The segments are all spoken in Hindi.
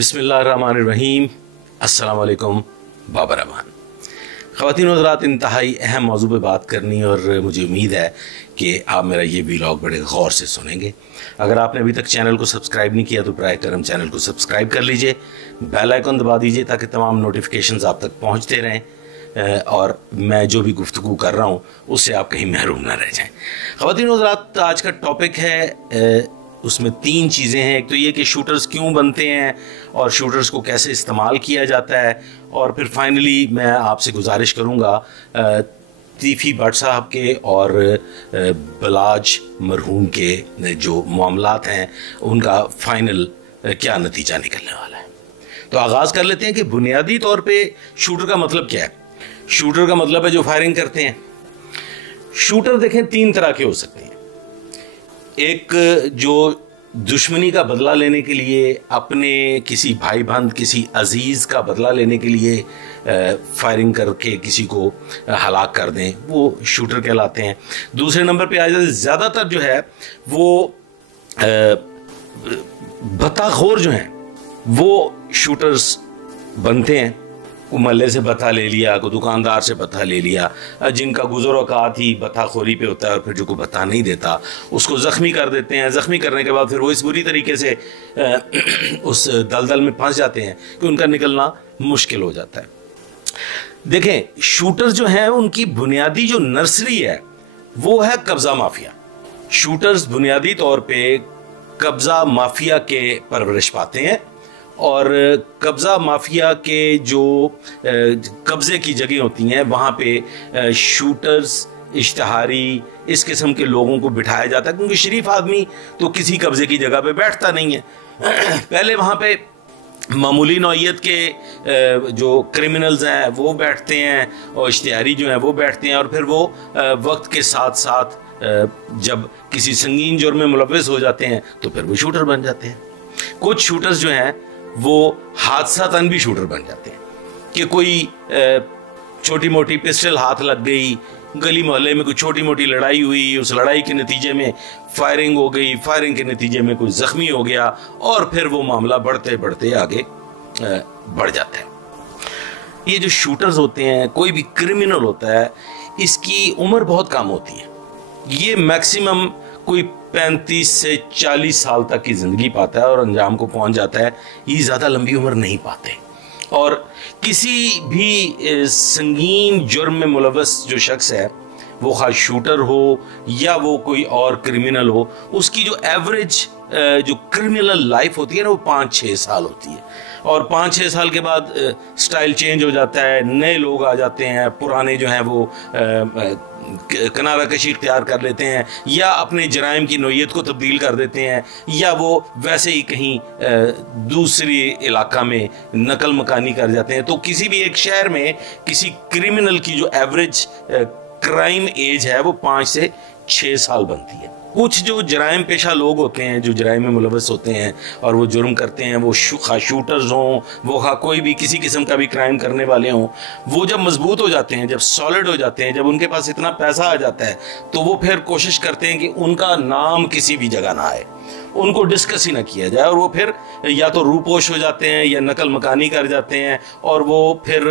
बिस्मिल्लाहिर्रहमानिर्रहीम। अस्सलाम वालेकुम। बाबर रहमान। ख़वातीन व हज़रात, इंतहाई अहम मौजू पे बात करनी और मुझे उम्मीद है कि आप मेरा ये व्लॉग बड़े गौर से सुनेंगे। अगर आपने अभी तक चैनल को सब्सक्राइब नहीं किया तो बराए करम चैनल को सब्सक्राइब कर लीजिए, बेल आइकन दबा दीजिए ताकि तमाम नोटिफिकेशंस आप तक पहुँचते रहें और मैं जो भी गुफ्तगू कर रहा हूँ उससे आप कहीं महरूम ना रह जाएँ। ख़वातीन व हज़रात, आज का टॉपिक है, उसमें तीन चीज़ें हैं। एक तो ये कि शूटर्स क्यों बनते हैं और शूटर्स को कैसे इस्तेमाल किया जाता है, और फिर फाइनली मैं आपसे गुजारिश करूँगा तीफ़ी भट्ट साहब के और बलाज मरहूम के जो मामलात हैं उनका फाइनल क्या नतीजा निकलने वाला है। तो आगाज़ कर लेते हैं कि बुनियादी तौर पे शूटर का मतलब क्या है। शूटर का मतलब है जो फायरिंग करते हैं। शूटर देखें तीन तरह के हो सकते हैं। एक जो दुश्मनी का बदला लेने के लिए, अपने किसी भाई बंद किसी अजीज़ का बदला लेने के लिए फायरिंग करके किसी को हलाक कर दें, वो शूटर कहलाते हैं। दूसरे नंबर पे आ जाते ज़्यादातर जो है वो भत्ताखोर जो हैं वो शूटर्स बनते हैं। को महल्ले से बता ले लिया, को दुकानदार से बता ले लिया, जिनका गुज़र औक़ात ही बताखोरी पे होता है, और फिर जो को बता नहीं देता उसको ज़ख्मी कर देते हैं। ज़ख्मी करने के बाद फिर वो इस बुरी तरीके से उस दलदल में फंस जाते हैं कि उनका निकलना मुश्किल हो जाता है। देखें, शूटर्स जो हैं उनकी बुनियादी जो नर्सरी है वो है कब्ज़ा माफिया। शूटर्स बुनियादी तौर पर कब्ज़ा माफिया के परवरिश पाते हैं, और कब्ज़ा माफिया के जो कब्ज़े की जगह होती हैं वहाँ पे शूटर्स, इश्तहारी, इस किस्म के लोगों को बिठाया जाता है, क्योंकि शरीफ आदमी तो किसी कब्ज़े की जगह पे बैठता नहीं है। पहले वहाँ पे मामूली नौइयत के जो क्रिमिनल्स हैं वो बैठते हैं और इश्तहारी जो हैं वो बैठते हैं, और फिर वो वक्त के साथ साथ जब किसी संगीन जुर्म में मुलव्वस हो जाते हैं तो फिर वो शूटर बन जाते हैं। कुछ शूटर्स जो हैं वो हादसातन भी शूटर बन जाते हैं कि कोई छोटी मोटी पिस्टल हाथ लग गई, गली मोहल्ले में कोई छोटी मोटी लड़ाई हुई, उस लड़ाई के नतीजे में फायरिंग हो गई, फायरिंग के नतीजे में कोई ज़ख्मी हो गया, और फिर वो मामला बढ़ते बढ़ते आगे बढ़ जाता है। ये जो शूटर्स होते हैं, कोई भी क्रिमिनल होता है, इसकी उम्र बहुत कम होती है। ये मैक्सिमम कोई 35 से 40 साल तक की ज़िंदगी पाता है और अंजाम को पहुंच जाता है। ये ज़्यादा लंबी उम्र नहीं पाते, और किसी भी संगीन जुर्म में मुलव्वस जो शख्स है, वो खास शूटर हो या वो कोई और क्रिमिनल हो, उसकी जो एवरेज जो क्रिमिनल लाइफ होती है ना वो 5-6 साल होती है। और 5-6 साल के बाद स्टाइल चेंज हो जाता है, नए लोग आ जाते हैं, पुराने जो हैं वो किनारा कशी इख्तियार कर लेते हैं, या अपने जराइम की नोयत को तब्दील कर देते हैं, या वो वैसे ही कहीं दूसरी इलाका में नकल मकानी कर जाते हैं। तो किसी भी एक शहर में किसी क्रिमिनल की जो एवरेज क्राइम एज है वो 5 से 6 साल बनती है। कुछ जो जराइम पेशा लोग होते हैं, जो जराइम में मुलव्वस होते हैं और वो जुर्म करते हैं, वो शूटर्स हों, वो कोई भी किसी किस्म का भी क्राइम करने वाले हों, वो जब मजबूत हो जाते हैं, जब सॉलिड हो जाते हैं, जब उनके पास इतना पैसा आ जाता है, तो वो फिर कोशिश करते हैं कि उनका नाम किसी भी जगह ना आए, उनको डिस्कस ही ना किया जाए, और वो फिर या तो रूपोश हो जाते हैं या नकल मकानी कर जाते हैं, और वो फिर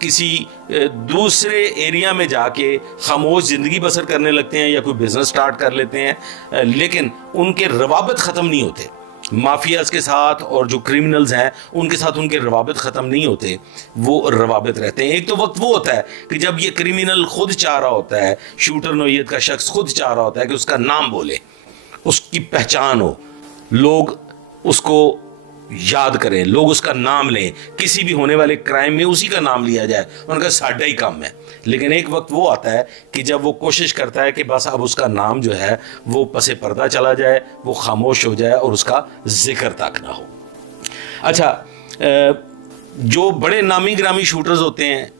किसी दूसरे एरिया में जाके खामोश ज़िंदगी बसर करने लगते हैं या कोई बिजनेस स्टार्ट कर लेते हैं। लेकिन उनके रवाबत ख़त्म नहीं होते माफियाज के साथ, और जो क्रिमिनल्स हैं उनके साथ उनके रवाबत ख़त्म नहीं होते, वो रवाबत रहते हैं। एक तो वक्त वो होता है कि जब ये क्रिमिनल खुद चाह रहा होता है, शूटर नौइयत का शख्स खुद चाह रहा होता है कि उसका नाम बोले, उसकी पहचान हो, लोग उसको याद करें, लोग उसका नाम लें, किसी भी होने वाले क्राइम में उसी का नाम लिया जाए, उनका साडा ही काम है। लेकिन एक वक्त वो आता है कि जब वो कोशिश करता है कि बस अब उसका नाम जो है वो पसे पर्दा चला जाए, वो खामोश हो जाए और उसका जिक्र तक ना हो। अच्छा, जो बड़े नामी ग्रामी शूटर्स होते हैं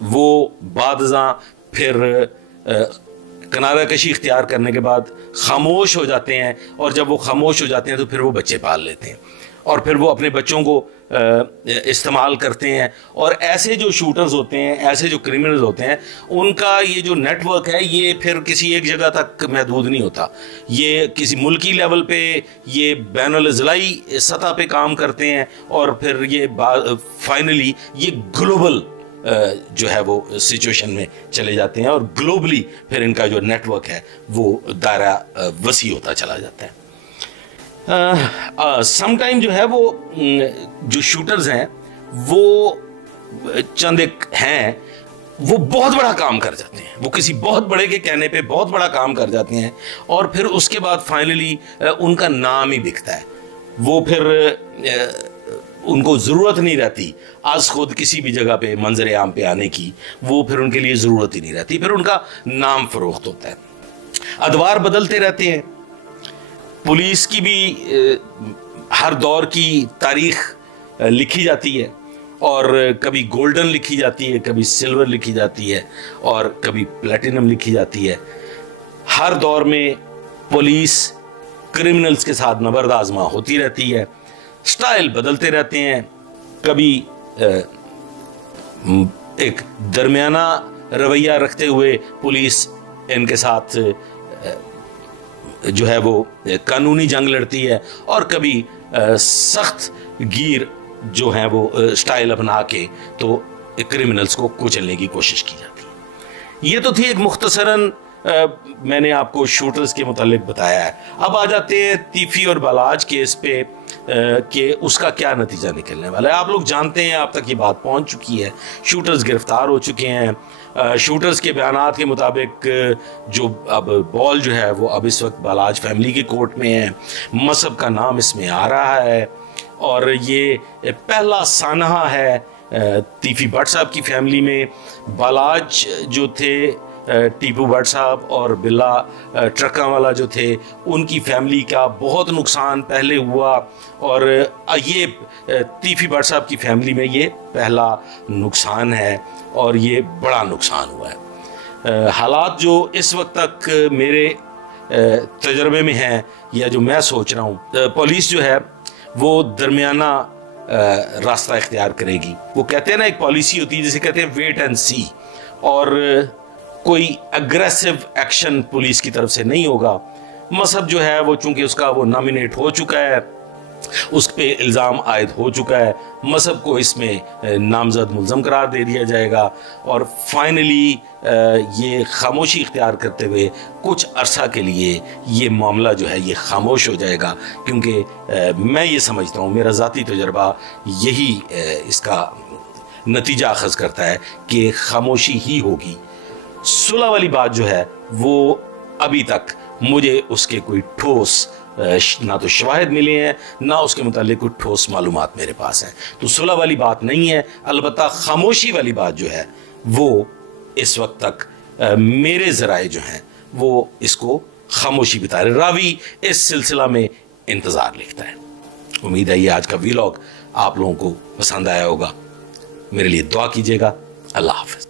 वो बादज़ां फिर किनारा कशी इख्तियार करने के बाद खामोश हो जाते हैं, और जब वो खामोश हो जाते हैं तो फिर वो बच्चे पाल लेते हैं। और फिर वो अपने बच्चों को इस्तेमाल करते हैं। और ऐसे जो शूटर्स होते हैं, ऐसे जो क्रिमिनल्स होते हैं, उनका ये जो नेटवर्क है ये फिर किसी एक जगह तक महदूद नहीं होता। ये किसी मुल्की लेवल पे, ये बैनुल-अज़लाई सतह पे काम करते हैं और फिर ये फाइनली ये ग्लोबल जो है वो सिचुएशन में चले जाते हैं और ग्लोबली फिर इनका जो नेटवर्क है वो दायरा वसी होता चला जाता है। समटाइम जो है वो जो शूटर्स हैं वो चंद एक हैं, वो बहुत बड़ा काम कर जाते हैं, वो किसी बहुत बड़े के कहने पे बहुत बड़ा काम कर जाते हैं और फिर उसके बाद फाइनली उनका नाम ही बिकता है। वो फिर उनको ज़रूरत नहीं रहती आज खुद किसी भी जगह पे मंजर आम पे आने की, वो फिर उनके लिए ज़रूरत ही नहीं रहती, फिर उनका नाम फरोख्त होता है। अदवार बदलते रहते हैं। पुलिस की भी हर दौर की तारीख लिखी जाती है और कभी गोल्डन लिखी जाती है, कभी सिल्वर लिखी जाती है और कभी प्लेटिनम लिखी जाती है। हर दौर में पुलिस क्रिमिनल्स के साथ नबर्द आजमा होती रहती है, स्टाइल बदलते रहते हैं। कभी एक दरमियाना रवैया रखते हुए पुलिस इनके साथ जो है वो कानूनी जंग लड़ती है और कभी सख्त गिर जो है वो स्टाइल अपना के तो क्रिमिनल्स को कुचलने की कोशिश की जाती है। ये तो थी एक मुख्तसरन मैंने आपको शूटर्स के मुतालिक बताया है। अब आ जाते हैं तीफी और बालाज केस पे कि उसका क्या नतीजा निकलने वाला है। आप लोग जानते हैं, आप तक ये बात पहुंच चुकी है, शूटर्स गिरफ्तार हो चुके हैं। शूटर्स के बयानात के मुताबिक जो अब बॉल जो है वो अब इस वक्त बालाज फैमिली के कोर्ट में है। मसहब का नाम इसमें आ रहा है और ये पहला सानहा है तीफी भट्ट साहब की फैमिली में। बालाज जो थे, टीपू भट्ट साहब और बिल्ला ट्रक्का वाला जो थे, उनकी फैमिली का बहुत नुकसान पहले हुआ और ये तीफी भट्ट साहब की फैमिली में ये पहला नुकसान है और ये बड़ा नुकसान हुआ है। हालात जो इस वक्त तक मेरे तजर्बे में हैं या जो मैं सोच रहा हूँ, पुलिस जो है वो दरमियाना रास्ता इख्तियार करेगी। वो कहते हैं ना, एक पॉलिसी होती है जिसे कहते हैं वेट एंड सी, और कोई अग्रेसिव एक्शन पुलिस की तरफ से नहीं होगा। मसहब जो है वो चूंकि उसका वो नॉमिनेट हो चुका है, उस पे इल्ज़ाम आयद हो चुका है, मसहब को इसमें नामजद मुल्ज़म करार दे दिया जाएगा और फाइनली ये खामोशी इख्तियार करते हुए कुछ अरसा के लिए ये मामला जो है ये खामोश हो जाएगा। क्योंकि मैं ये समझता हूँ, मेरा ज़ाती तजर्बा यही इसका नतीजा अखज़ करता है कि खामोशी ही होगी। सुलह वाली बात जो है वो अभी तक मुझे उसके कोई ठोस ना तो शवाहिद मिले हैं, ना उसके मुतालिक कोई ठोस मालूमात मेरे पास है। तो सुलह वाली बात नहीं है, अलबत्ता खामोशी वाली बात जो है वो इस वक्त तक मेरे ज़राए जो हैं वो इसको खामोशी बता रहे। रावी इस सिलसिला में इंतज़ार लिखता है। उम्मीद है ये आज का व्लॉग आप लोगों को पसंद आया होगा। मेरे लिए दुआ कीजिएगा। अल्लाह हाफ़िज़।